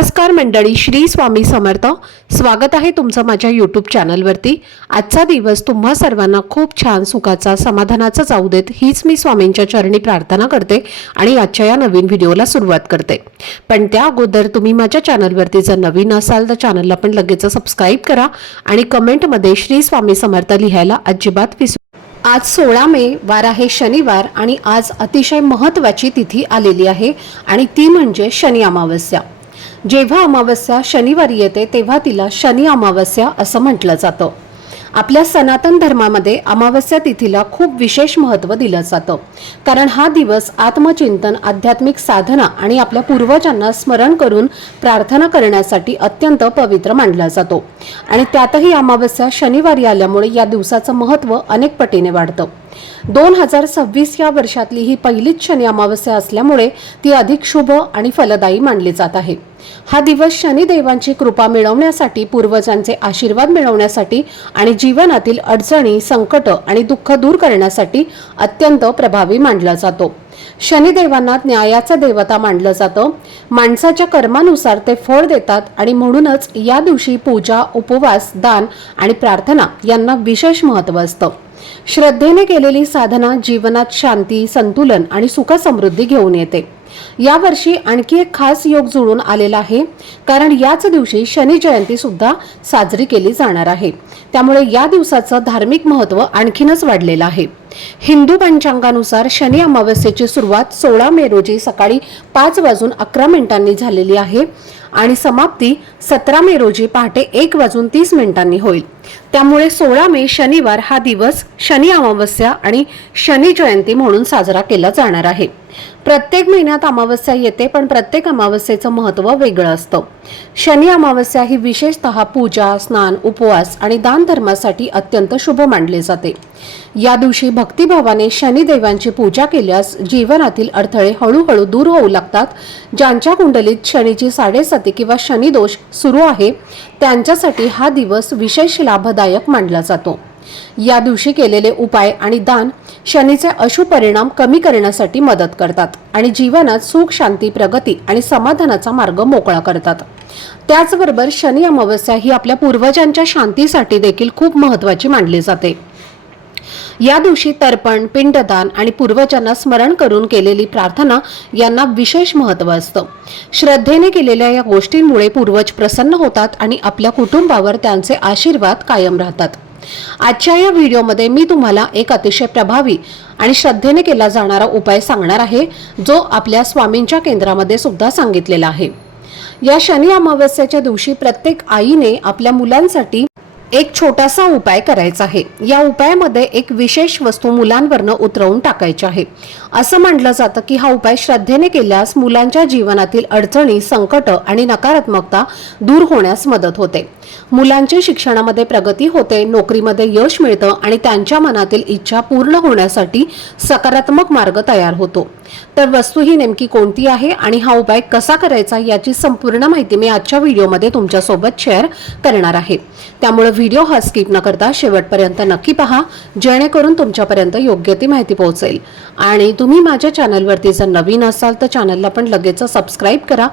नमस्कार मंडळी, श्री स्वामी समर्थ। स्वागत आहे तुमचं माझ्या यूट्यूब चॅनलवरती। आजचा दिवस तुम्हा सर्वांना खूप छान सुखाचा समाधानाचा जाऊ देत हीच मी स्वामींच्या चरणी प्रार्थना करते आणि आजच्या या नवीन व्हिडिओला सुरुवात करते। पण त्या अगोदर तुम्ही माझ्या चॅनलवरती जर नवीन असाल तर चॅनलला पण लगेच सबस्क्राइब करा आणि कमेंटमध्ये श्री स्वामी समर्थ लिहायला अजिबात विसरू। आज 16 मे वार आहे शनिवार आणि आज अतिशय महत्त्वाची तिथी आलेली आहे आणि ती म्हणजे शनी अमावस्या। जेव्हा अमावस्या शनिवारी येते तेव्हा तिला शनी अमावस्या असं म्हटलं जातं। आपल्या सनातन धर्मामध्ये अमावस्या तिथीला खूप विशेष महत्त्व दिलं जातं, कारण हा दिवस आत्मचिंतन, आध्यात्मिक साधना आणि आपल्या पूर्वजांना स्मरण करून प्रार्थना करण्यासाठी अत्यंत पवित्र मानला जातो आणि त्यातही अमावस्या शनिवारी आल्यामुळे या दिवसाचं महत्त्व अनेक पटीने वाढतं। 2026 या वर्षातली ही पहिलीच शनी अमावस्या असल्यामुळे ती अधिक शुभ आणि फलदायी मानली जात आहे। हा दिवस शनिदेवांची कृपा मिळवण्यासाठी, पूर्वजांचे आशीर्वाद मिळवण्यासाठी आणि जीवनातील अडचणी, संकट आणि दुःख दूर करण्यासाठी अत्यंत प्रभावी मानला जातो। शनिदेवांना न्यायाचा देवता मानलं जातं। माणसाच्या कर्मानुसार ते फळ देतात आणि म्हणूनच या दिवशी पूजा, उपवास, दान आणि प्रार्थना यांना विशेष महत्त्व असतं। श्रद्धेने केलेली साधना जीवनात शांती, संतुलन आणि सुख समृद्धी घेऊन येते। या वर्षी आणखी एक खास योग जुळून आलेला आहे, कारण याच दिवशी शनी जयंती सुद्धा साजरी केली जाणार आहे। त्यामुळे या दिवसाचं धार्मिक महत्त्व आणखीनच वाढलेलं आहे। हिंदू पंचांगानुसार शनी अमावस्येची सुरुवात 16 मे रोजी सकाळी 5:11 झालेली आहे आणि समाप्ती 17 मे रोजी पहाटे 1:30 होईल। त्यामुळे 16 मे शनिवार हा दिवस शनी अमावस्या आणि शनी जयंती म्हणून साजरा केला जाणार आहे। प्रत्येक महिन्यात अमावस्या येते, पण प्रत्येक अमावस्येचं महत्त्व वेगळं असतं। शनी अमावस्या ही विशेषतः पूजा, स्नान, उपवास आणि दान धर्मासाठी अत्यंत शुभ मानले जाते। या दिवशी भक्तिभावाने शनिदेवांची पूजा केल्यास जीवनातील अडथळे हळूहळू दूर होऊ लागतात। ज्यांच्या कुंडलीत शनीची 7.5 किंवा शनी दोष सुरू आहे त्यांच्यासाठी हा दिवस विशेष लाभदायक मानला जातो। या दिवशी केलेले उपाय आणि दान शनीचे अशुभ परिणाम कमी करण्यासाठी मदत करतात आणि जीवनात सुख, शांती, प्रगती आणि समाधानाचा मार्ग मोकळा करतात। त्याचबरोबर शनी अमावस्या ही आपल्या पूर्वजांच्या शांतीसाठी देखील खूप महत्त्वाची मानली जाते। या दिवशी तर्पण, पिंडदान आणि पूर्वजांना स्मरण करून केलेली प्रार्थना यांना विशेष महत्त्व असतं। श्रद्धेने केलेल्या या गोष्टींमुळे पूर्वज प्रसन्न होतात आणि आपल्या कुटुंबावर त्यांचे आशीर्वाद कायम राहतात। आजच्या या व्हिडिओमध्ये मी तुम्हाला एक अतिशय प्रभावी आणि श्रद्धेने केला जाणारा उपाय सांगणार आहे, जो आपल्या स्वामींच्या केंद्रामध्ये सुद्धा सांगितलेला आहे। या शनी अमावस्येच्या दिवशी प्रत्येक आईने आपल्या मुलांसाठी एक छोटासा उपाय करायचा आहे। या उपायामध्ये एक विशेष वस्तू मुलांवरनं उतरवून टाकायची आहे। असं मानलं जातं की हा उपाय श्रद्धेने केल्यास मुलांच्या जीवनातील अडचणी, संकट आणि नकारात्मकता दूर होण्यास मदत होते। मुलांच्या शिक्षणामध्ये प्रगती होते, नोकरीमध्ये यश मिळतं आणि त्यांच्या मनातील इच्छा पूर्ण होण्यासाठी सकारात्मक मार्ग तयार होतो। तर वस्तू ही नेमकी कोणती आहे आणि हा उपाय कसा करायचा याची संपूर्ण माहिती मी आजच्या व्हिडिओमध्ये तुमच्यासोबत शेअर करणार आहे। त्यामुळे व्हिडिओ हा स्किप न करता शेवटपर्यंत नक्की पहा, जेणेकरून तुमच्यापर्यंत योग्य ती माहिती पोहोचेल। आणि तुम्ही माझ्या चॅनलवरती जर नवीन असाल तर चॅनलला पण लगेच सबस्क्राइब करा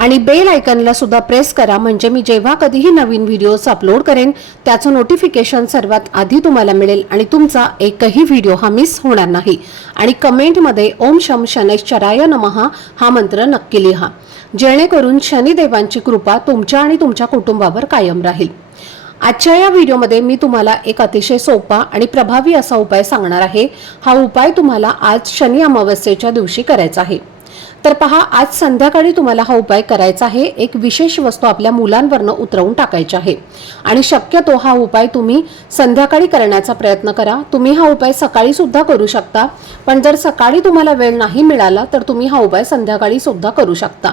आणि बेल आयकॉनला सुद्धा प्रेस करा, म्हणजे मी जेव्हा कधीही नवीन व्हिडिओज अपलोड करेन त्याचं नोटिफिकेशन सर्वात आधी तुम्हाला मिळेल आणि तुमचा एकही व्हिडिओ हा मिस होणार नाही। आणि कमेंटमध्ये ओम शम शनैश्चराय नमः हा मंत्र नक्की लिहा, जेणेकरून शनिदेवांची कृपा तुमच्या आणि तुमच्या कुटुंबावर कायम राहील। आजच्या या व्हिडिओमध्ये मी तुम्हाला एक अतिशय सोपा आणि प्रभावी असा उपाय सांगणार आहे। हा उपाय तुम्हाला आज शनी अमावस्येच्या दिवशी करायचा आहे। तर पहा, आज संध्याकाळी तुम्हाला हा उपाय करायचा आहे। एक विशेष वस्तू आपल्या मुलांवरनं उतरवून टाकायची आहे आणि शक्यतो हा उपाय तुम्ही संध्याकाळी करण्याचा प्रयत्न करा। तुम्ही हा उपाय सकाळी सुद्धा करू शकता, पण जर सकाळी तुम्हाला वेळ नाही मिळाला तर तुम्ही हा उपाय संध्याकाळी सुद्धा करू शकता।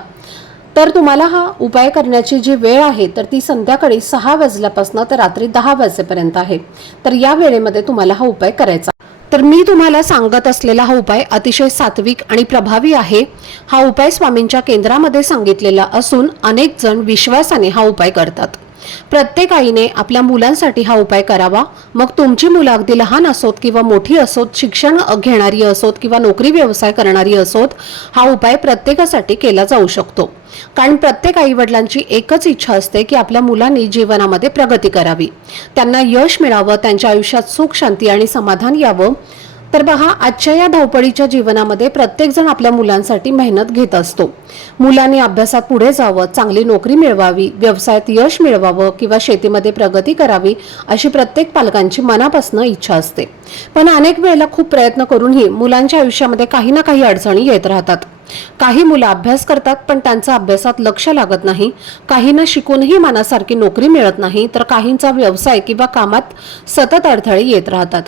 तर तुम्हाला हा उपाय करण्याची जी वेळ आहे तर ती संध्याकाळी 6 वाजल्यापासून तर रात्री 10 वाजेपर्यंत आहे। तर या वेळेमध्ये तुम्हाला हा उपाय करायचा। तर मी तुम्हाला सांगत असलेला हा उपाय अतिशय सात्विक आणि प्रभावी आहे। हा उपाय स्वामींच्या केंद्रामध्ये सांगितलेला असून अनेक जण विश्वासाने हा उपाय करतात। प्रत्येक आईने आपल्या मुलांसाठी हा उपाय करावा। मग तुमची मुलं अगदी लहान असोत किंवा मोठी असोत, शिक्षण घेणारी असोत किंवा नोकरी व्यवसाय करणारी असोत, हा उपाय प्रत्येकासाठी केला जाऊ शकतो। कारण प्रत्येक आई वडिलांची एकच इच्छा असते की आपल्या मुलांनी जीवनामध्ये प्रगती करावी, त्यांना यश मिळावं, त्यांच्या आयुष्यात सुख शांती आणि समाधान यावं। तर पहा, आजच्या या धावपळीच्या जीवनामध्ये प्रत्येक जण आपल्या मुलांसाठी मेहनत घेत असतो। मुलांनी अभ्यासात पुढे जावं, चांगली नोकरी मिळवावी, व्यवसायात यश मिळवावं किंवा शेतीमध्ये प्रगती करावी, अशी प्रत्येक पालकांची मनापासून इच्छा असते। पण अनेक वेळेला खूप प्रयत्न करूनही मुलांच्या आयुष्यामध्ये काही ना काही अडचणी येत राहतात। काही मुलं अभ्यास करतात पण त्यांचं अभ्यासात लक्ष लागत नाही, काहींना शिकूनही मनासारखी नोकरी मिळत नाही, तर काहींचा व्यवसाय किंवा कामात सतत अडथळे येत राहतात।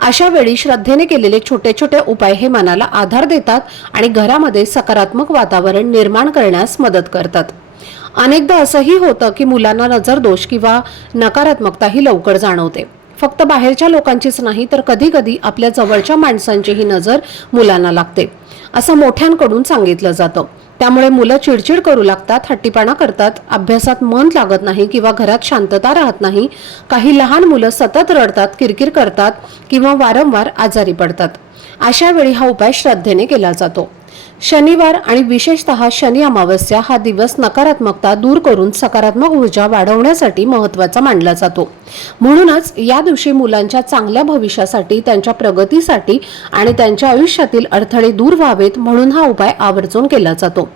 अशा वेळी श्रद्धेने केलेले छोटे छोटे उपाय हे मनाला आधार देतात आणि घरामध्ये सकारात्मक वातावरण निर्माण करण्यास मदत करतात। अनेकदा असंही होतं की मुलांना नजर दोष किंवा नकारात्मकताही लवकर जाणवते। फक्त बाहेरच्या लोकांचीच नाही, तर कधी कधी आपल्या जवळच्या माणसांचीही नजर मुलांना लागते, असं मोठ्यांकडून सांगितलं जातं। त्यामुळे मुलं चिडचिड करू लागतात, हट्टीपणा करतात, अभ्यासात मन लागत नाही किंवा घरात शांतता राहत नाही। काही लहान मुलं सतत रडतात, किरकिर करतात किंवा वारंवार आजारी पडतात। अशा वेळी हा उपाय श्रद्धेने केला जातो। शनिवार आणि विशेषतः शनी अमावस्या हा दिवस नकारात्मकता दूर करून सकारात्मक ऊर्जा वाढवण्यासाठी महत्त्वाचा मानला जातो। म्हणूनच या दिवशी मुलांच्या चांगल्या भविष्यासाठी, त्यांच्या प्रगतीसाठी आणि त्यांच्या आयुष्यातील अडथळे दूर व्हावेत म्हणून हा उपाय आवर्जून केला जातो।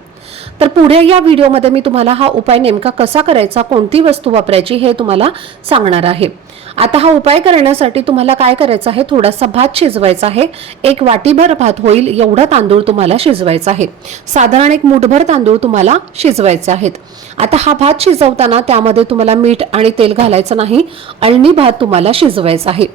तर पुढे या व्हिडिओमध्ये मी तुम्हाला हा उपाय नेमका कसा करायचा, कोणती वस्तू वापरायची हे तुम्हाला सांगणार आहे। आता हा उपाय करण्यासाठी तुम्हाला काय करायचं आहे, थोडासा भात शिजवायचा आहे। एक वाटीभर भात होईल एवढा तांदूळ तुम्हाला शिजवायचा आहे। साधारण एक मुठभर तांदूळ तुम्हाला शिजवायचे आहेत। आता हा भात शिजवताना त्यामध्ये तुम्हाला मीठ आणि तेल घालायचं नाही, अळणी भात तुम्हाला शिजवायचा आहे।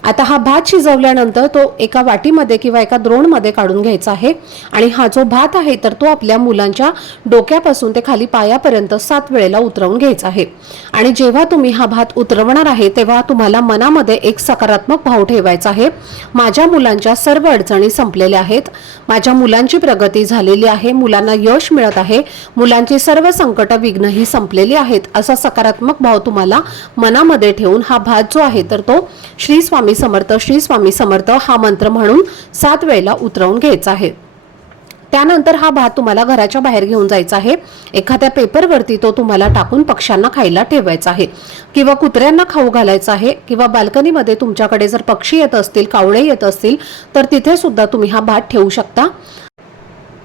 आता हा भात शिजवल्यानंतर तो एका वाटीमध्ये किंवा एका द्रोणमध्ये काढून घ्यायचा आहे आणि हा जो भात आहे तर तो आपल्या मुलांच्या डोक्यापासून ते खाली पायापर्यंत 7 वेळेला उतरवून घ्यायचा आहे। आणि जेव्हा तुम्ही हा भात उतरवणार आहे तेव्हा तुम्हाला मनामध्ये एक सकारात्मक भाव ठेवायचा आहे। माझ्या मुलांच्या सर्व अडचणी संपलेल्या आहेत, माझ्या मुलांची प्रगती झालेली आहे, मुलांना यश मिळत आहे, मुलांची सर्व संकट विघ्नही संपलेली आहेत, असा सकारात्मक भाव तुम्हाला मनामध्ये ठेवून हा भात जो आहे तर तो श्री स्वामी समर्थ, श्री स्वामी समर्थ हा मंत्र म्हणून 7 वेळेला उतरवून घ्यायचा आहे। त्यानंतर हा भात तुम्हाला घराच्या बाहेर घेऊन जायचा आहे। एखाद्या पेपरवरती तो तुम्हाला टाकून पक्ष्यांना खायला ठेवायचा आहे किंवा कुत्र्यांना खाऊ घालायचा आहे किंवा बाल्कनीमध्ये तुमच्याकडे जर पक्षी येत असतील, कावळे येत असतील तर तिथे सुद्धा तुम्ही हा भात ठेवू शकता।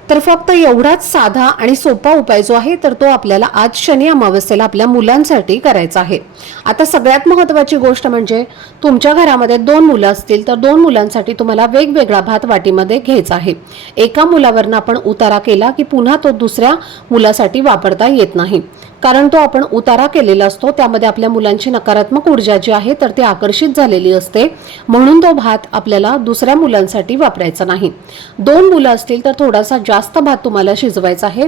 तर फक्त एवढाच साधा आणि सोपा उपाय जो आहे तर तो आपल्याला आज शनी अमावस्येला आपल्या मुलांसाठी करायचा आहे। आता सगळ्यात महत्त्वाची गोष्ट म्हणजे तुमच्या घरामध्ये 2 मुलं असतील तर 2 मुलांसाठी तुम्हाला वेगवेगळा भात वाटीमध्ये घ्यायचा आहे। एका मुलावरनं आपण उतारा केला की पुन्हा तो दुसऱ्या मुलासाठी वापरता येत नाही, कारण तो आपण उतारा केलेला असतो, त्यामध्ये आपल्या मुलांची नकारात्मक ऊर्जा जी आहे तर ती आकर्षित झालेली असते, म्हणून तो भात आपल्याला दुसऱ्या मुलांसाठी वापरायचा नाही। 2 मुलं असतील तर थोडासा जास्त भात तुम्हाला शिजवायचा आहे।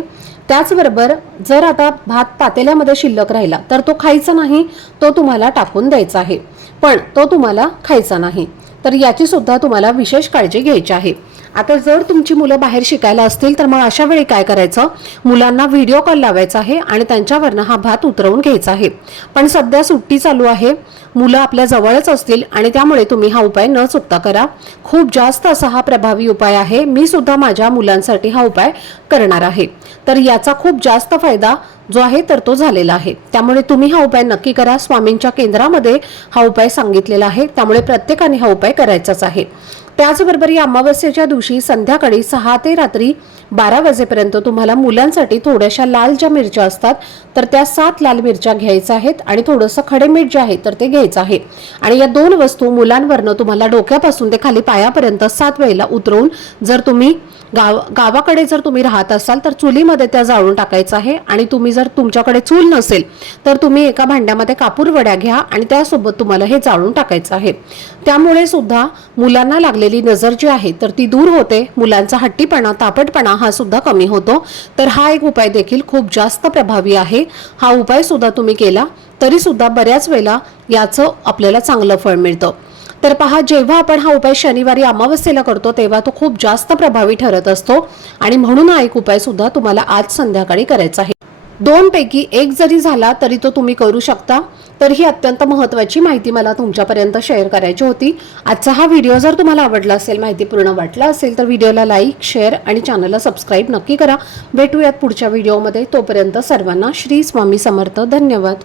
त्याचबरोबर जर आता भात पातेल्यामध्ये शिल्लक राहिला तर तो खायचा नाही, तो तुम्हाला टाकून द्यायचा आहे, पण तो तुम्हाला खायचा नाही। तर याची सुद्धा तुम्हाला विशेष काळजी घ्यायची आहे। आता जर तुमची मुलं बाहेर शिकायला असतील तर मग अशा वेळी काय करायचं, मुलांना व्हिडिओ कॉल लावायचा आहे आणि त्यांच्यावरनं हा भात उतरवून घ्यायचा आहे। पण सध्या सुट्टी चालू आहे, मुलं आपल्या जवळच असतील आणि त्यामुळे तुम्ही हा उपाय न चुकता करा। खूप जास्त असा हा प्रभावी उपाय आहे। मी सुद्धा माझ्या मुलांसाठी हा उपाय करणार आहे, तर याचा खूप जास्त फायदा जो आहे तर तो झालेला आहे। त्यामुळे तुम्ही हा उपाय नक्की करा। स्वामींच्या केंद्रामध्ये हा उपाय सांगितलेला आहे, त्यामुळे प्रत्येकाने हा उपाय करायचाच आहे। त्याचबरोबर या अमावस्येच्या दिवशी संध्याकाळी 6 ते रात्री 12 वाजेपर्यंत तुम्हाला मुलांसाठी थोड्याशा लाल ज्या मिरच्या असतात तर त्या 7 लाल मिरच्या घ्यायच्या आहेत आणि थोडंसं खडे मीठ जे आहे तर ते घ्यायचं आहे। आणि या 2 वस्तू मुलांवरनं तुम्हाला डोक्यापासून ते खाली पायापर्यंत 7 वेळेला उतरवून, जर तुम्ही गावाकडे जर तुम्ही राहत असाल तर चुलीमध्ये त्या जाळून टाकायचं आहे। आणि तुम्ही जर तुमच्याकडे चूल नसेल तर तुम्ही एका भांड्यामध्ये कापूर वड्या घ्या आणि त्यासोबत तुम्हाला हे जाळून टाकायचं आहे। त्यामुळे सुद्धा मुलांना लागलेली नजर जी आहे तर ती दूर होते, मुलांचा हट्टीपणा, तापटपणा हा सुद्धा कमी होतो। तर हा एक उपाय देखील खूप जास्त प्रभावी आहे। हा उपाय सुद्धा तुम्ही केला तरी सुद्धा बऱ्याच वेळेला याचं आपल्याला चांगलं फळ मिळतं। तर पहा, जेव्हा आपण हा उपाय शनिवारी अमावस्येला करतो तेव्हा तो खूप जास्त प्रभावी ठरत असतो आणि म्हणून हा एक उपाय सुद्धा तुम्हाला आज संध्याकाळी करायचा आहे। दोनपैकी एक जरी झाला तरी तो तुम्ही करू शकता. तर ही अत्यंत महत्त्वाची माहिती मला तुमच्यापर्यंत शेअर करायची होती. आजचा हा व्हिडिओ जर तुम्हाला आवडला असेल, माहितीपूर्ण वाटला असेल, तर व्हिडिओला लाईक, शेअर आणि चॅनलला सबस्क्राईब नक्की करा. भेटूयात पुढच्या व्हिडिओमध्ये. तोपर्यंत सर्वांना श्री स्वामी समर्थ. धन्यवाद.